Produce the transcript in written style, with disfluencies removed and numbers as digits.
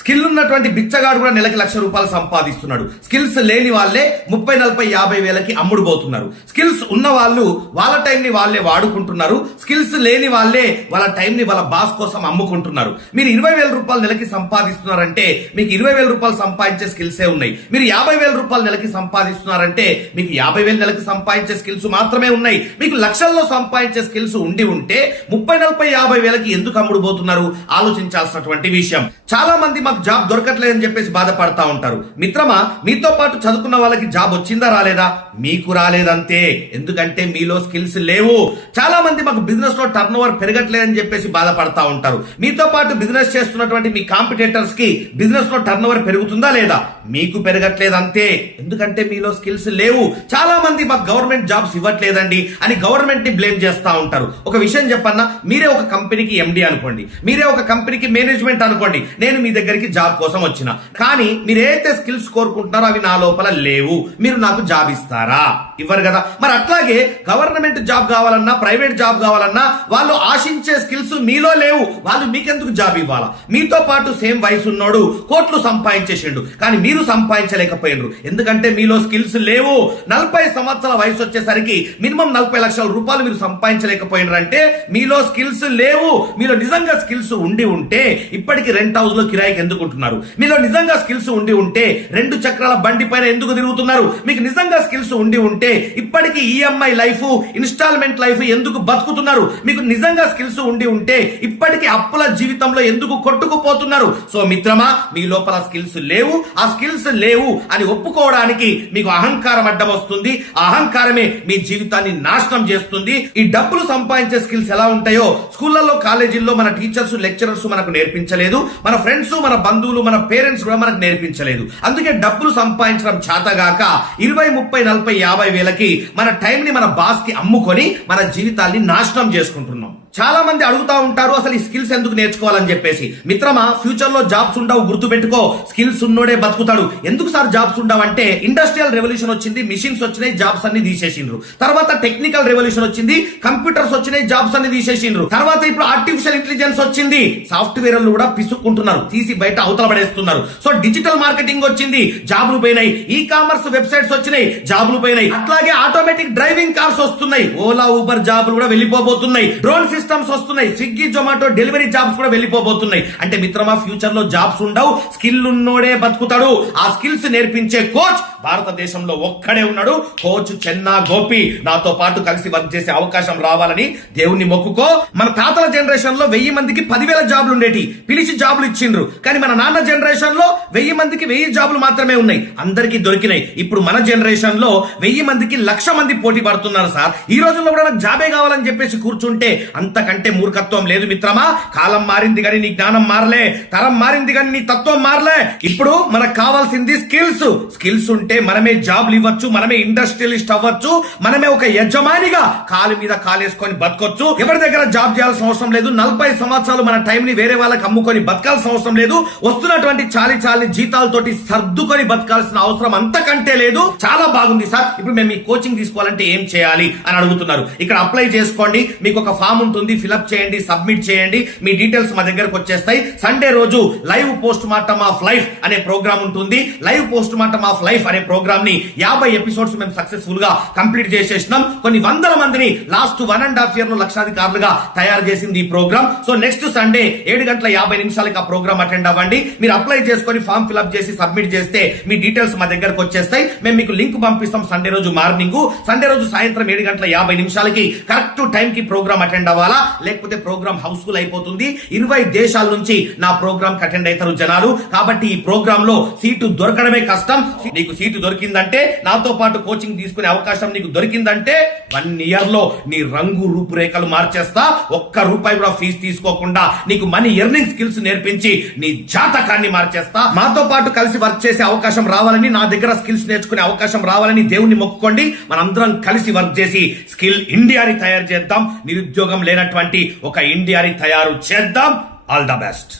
Skill ఉన్నటువంటి బిచ్చగాడు కూడా నెలకి ₹1,00,000 సంపాదిస్తున్నాడు. స్కిల్స్ లేని వాళ్ళే 30, 40, 50 వేలకి అమ్ముడుపోతున్నారు. స్కిల్స్ ఉన్న వాళ్ళు వాళ్ళ టైంని వాళ్ళే వాడుకుంటున్నారు. స్కిల్స్ లేని వాళ్ళే వాళ్ళ టైంని వాళ్ళ బాస్ కోసం అమ్ముకుంటున్నారు. మీరు ₹20,000 నెలకి సంపాదిస్తున్నారంటే మీకు ₹20,000 సంపాదించే స్కిల్సే ఉన్నాయి. మీరు ₹50,000 నెలకి సంపాదిస్తున్నారంటే మీకు 50,000 నెలకి సంపాదించే స్కిల్స్ మాత్రమే ఉన్నాయి. మీకు లక్షల్లో సంపాదించే స్కిల్స్ ఉంటే 30, 40, 50 వేలకి ఎందుకు అమ్ముడుపోతున్నారు? ఆలోచించాల్సినటువంటి విషయం. చాలా మంది మాకు జాబ్ దొరకట్లేదని చెప్పేసి బాధపడతా ఉంటారు. మిత్రమా, మీతో పాటు చదువుకున్న వాళ్ళకి జాబ్ వచ్చిందా రాలేదా? మీకు రాలేదంతే. ఎందుకంటే మీలో స్కిల్స్ లేవు. చాలా మంది మాకు బిజినెస్ లో టర్న్ ఓవర్ పెరగట్లేదని చెప్పేసి బాధపడతా ఉంటారు. మీతో పాటు బిజినెస్ చేస్తున్నటువంటి మీ కాంపిటేటర్స్ కి బిజినెస్ లో టర్న్ ఓవర్ పెరుగుతుందా లేదా? మీకు పెరగట్లేదంతే. ఎందుకంటే మీలో స్కిల్స్ లేవు. చాలా మంది మాకు గవర్నమెంట్ జాబ్స్ ఇవ్వట్లేదండి అని గవర్నమెంట్ ని బ్లేమ్ చేస్తా ఉంటారు. ఒక విషయం చెప్పన్నా, మీరే ఒక కంపెనీకి ఎండి అనుకోండి, మీరే ఒక కంపెనీకి మేనేజ్మెంట్ అనుకోండి. నేను మీ దగ్గరికి జాబ్ కోసం వచ్చిన, కానీ మీరు ఏదైతే స్కిల్స్ కోరుకుంటున్నారో అవి నా లోపల లేవు. మీరు నాకు జాబ్ ఇస్తారా? ఇవ్వరు కదా. మరి అట్లాగే గవర్నమెంట్ జాబ్ కావాలన్నా ప్రైవేట్ జాబ్ కావాలన్నా వాళ్ళు ఆశించే స్కిల్స్ మీలో లేవు. వాళ్ళు మీకెందుకు జాబ్ ఇవ్వాలా? మీతో పాటు సేమ్ వయసు ఉన్నోడు కోట్లు సంపాదించేసిండు, కానీ మీరు సంపాదించలేకపోయినరు. ఎందుకంటే మీలో స్కిల్స్ లేవు. 40 సంవత్సరాల వయసు వచ్చేసరికి మినిమం ₹40 లక్షలు మీరు సంపాదించలేకపోయినారు అంటే మీలో స్కిల్స్ లేవు. మీలో నిజంగా స్కిల్స్ ఉంటే ఇప్పటికి రెంట్ హౌస్ లో కిరాయికి ఎందుకు ఉంటున్నారు? మీలో నిజంగా స్కిల్స్ ఉంటే 2 చక్రాల బండి పైన ఎందుకు తిరుగుతున్నారు? మీకు నిజంగా స్కిల్స్ ఉంటే ఇప్పటికి ఈఎంఐ లైఫ్, ఇన్స్టాల్మెంట్ లైఫ్ ఎందుకు బతుకుతున్నారు? మీకు నిజంగా స్కిల్స్ ఉంటే ఇప్పటికి అప్పుల జీవితంలో ఎందుకు కొట్టుకుపోతున్నారు? సో మిత్రమా, మీ లోపల స్కిల్స్ లేవు. ఆ స్కిల్స్ లేవు అని ఒప్పుకోవడానికి మీకు అహంకారం అడ్డం వస్తుంది. ఆ అహంకారమే మీ జీవితాన్ని నాశనం చేస్తుంది. ఈ డబ్బులు సంపాదించే స్కిల్స్ ఎలా ఉంటాయో స్కూళ్లలో కాలేజీల్లో మన టీచర్స్ లెక్చరర్స్ మనకు నేర్పించలేదు. మన ఫ్రెండ్స్, మన బంధువులు, మన పేరెంట్స్ కూడా మనకు నేర్పించలేదు. అందుకే డబ్బులు సంపాదించడం చేతగాక 20, 30, 40, 50 వేలకి మన టైం ని మన బాస్ కి అమ్ముకొని మన జీవితాన్ని నాశనం చేసుకుంటున్నాం. చాలా మంది అడుగుతా ఉంటారు అసలు ఈ స్కిల్స్ ఎందుకు నేర్చుకోవాలని చెప్పేసి. మిత్రమా, ఫ్యూచర్ లో జాబ్స్ ఉండవు, గుర్తుపెట్టుకో. స్కిల్స్ ఉన్నోడే బతుకుతాడు. ఎందుకు సార్ జాబ్స్ ఉండవంటే ఇండస్ట్రియల్ రెవల్యూషన్ వచ్చింది, మిషన్స్ వచ్చినాయి, జాబ్స్ అన్ని తీసేసిండ్రు. తర్వాత టెక్నికల్ రెవల్యూషన్ వచ్చింది, కంప్యూటర్స్ వచ్చినాయి, జాబ్స్ అన్ని తీసేసిండ్రు. తర్వాత ఇప్పుడు ఆర్టిఫిషియల్ ఇంటెలిజెన్స్ వచ్చింది, సాఫ్ట్వేర్ కూడా పిసుక్కుంటున్నారు, తీసి బయట అవతల పడేస్తున్నారు. సో డిజిటల్ మార్కెటింగ్ వచ్చింది, జాబ్లు పోయినాయి. ఈ కామర్స్ వెబ్సైట్స్ వచ్చినాయి, జాబ్లు పోయినాయి. అట్లాగే ఆటోమేటిక్ డ్రైవింగ్ కార్స్ వస్తున్నాయి, ఓలా ఊబర్ జాబ్లు కూడా వెళ్ళిపోబోతున్నాయి. డ్రోన్ సిస్టమ్స్ వస్తున్నాయి, స్విగ్గీ జొమాటో డెలివరీ జాబ్స్ కూడా వెళ్ళిపోబోతున్నాయి. అంటే మిత్రమా, ఫ్యూచర్ లో జాబ్స్ ఉండవు, స్కిల్ ఉన్నోడే బతుకుతాడు. ఆ స్కిల్స్ నేర్పించే కోచ్ భారతదేశంలో ఒక్కడే ఉన్నాడు. కోచ్ చెన్నా గోపి. నాతో పాటు కలిసి వర్క్ చేసే అవకాశం రావాలని దేవుణ్ణి మొక్కుకో. మన తాతల జనరేషన్ లో 1000 మందికి 10,000 జాబ్లు ఉండేటి, పిలిచి జాబులు ఇచ్చిండ్రు. కానీ మన నాన్న జనరేషన్ లో 1000 మందికి 1000 జాబులు మాత్రమే ఉన్నాయి, అందరికీ దొరికినాయి. ఇప్పుడు మన జనరేషన్ లో 1000 మందికి 1,00,000 మంది పోటీ పడుతున్నారు. సార్, ఈ రోజుల్లో కూడా నాకు జాబే కావాలని చెప్పేసి కూర్చుంటే అంతకంటే మూర్ఖత్వం లేదు మిత్రమా. కాలం మారింది కానీ నీ జ్ఞానం మారలే, తరం మారింది కానీ నీ తత్వం మారలే. ఇప్పుడు మనకు కావాల్సింది స్కిల్స్. స్కిల్స్ ఉంటే మనమే జాబ్లు ఇవ్వచ్చు, మనమే ఇండస్ట్రియలిస్ట్ అవ్వచ్చు, మనమే ఒక యజమానిగా కాలు మీద కాలేసుకొని బతకొచ్చు. ఎవరి దగ్గర జాబ్ చేయాల్సిన అవసరం లేదు. 40 సంవత్సరాలు మన టైం ని వేరే వాళ్ళకి అమ్ముకొని బతకాల్సిన అవసరం లేదు. వస్తున్నటువంటి చాలి జీతాలతోటి సర్దుకొని బతకాల్సిన అవసరం అంతకంటే లేదు. చాలా బాగుంది సార్, ఇప్పుడు మేము ఈ కోచింగ్ తీసుకోవాలంటే ఏం చేయాలి అని అడుగుతున్నారు. ఇక్కడ అప్లై చేసుకోండి, మీకు ఒక ఫామ్ ఉంటుంది, ఫిలప్ చేయండి, సబ్మిట్ చేయండి, మీ డీటెయిల్స్ మా దగ్గరకు వచ్చేస్తాయి. సండే రోజు live post mortem of life అనే ప్రోగ్రామ్ ఉంటుంది. Live post mortem of life అనే ప్రోగ్రామ్ ని 50 ఎపిసోడ్స్ మేము సక్సెస్ఫుల్ గా కంప్లీట్ చేసేసినాం. కొన్ని వందల మందిని లాస్ట్ 1.5 year లో లక్షాధికారులుగా తయారు చేసింది ఈ ప్రోగ్రామ్. సో నెక్స్ట్ సండే 7:50 ఆ ప్రోగ్రామ్ అటెండ్ అవ్వండి. మీరు అప్లై చేసుకొని ఫామ్ ఫిలప్ చేసి సబ్మిట్ చేస్తే మీ డీటెయిల్స్ మా దగ్గరకు వచ్చేస్తాయి. మేము మీకు లింక్ పంపిస్తాం. సండే రోజు మార్నింగ్, సండే రోజు సాయంత్రం 7:50 కరెక్ట్ టైం కి ప్రోగ్రామ్ అటెండ్ అవ్వాలా, లేకపోతే ప్రోగ్రామ్ హౌస్ఫుల్ అయిపోతుంది. 20 దేశాల నుంచి నా ప్రోగ్రామ్ అటెండ్ అవుతారు జనాలు. కాబట్టి ఈ ప్రోగ్రామ్ లో సీటు దొరకడమే కష్టం. నీకు సీటు దొరికిందంటే, నాతో పాటు కోచింగ్ తీసుకునే అవకాశం నీకు దొరికిందంటే 1 year లో నీ రంగు రూపురేఖలు మార్చేస్తా. ₹1 కూడా ఫీజు తీసుకోకుండా నీకు మనీ ఎర్నింగ్ స్కిల్స్ నేర్పించి నీ జాతకాన్ని మార్చేస్తా. మాతో పాటు కలిసి వర్క్ చేసే అవకాశం రావాలని, నా దగ్గర స్కిల్స్ నేర్చుకునే అవకాశం రావాలని దేవుణ్ణి మొక్కుకోండి. మనందరం కలిసి వర్క్ చేసి స్కిల్ ఇండియాని తయారు చేద్దాం. నిరుద్యోగం లేనటువంటి ఒక ఇండియాని తయారు చేద్దాం. All the best.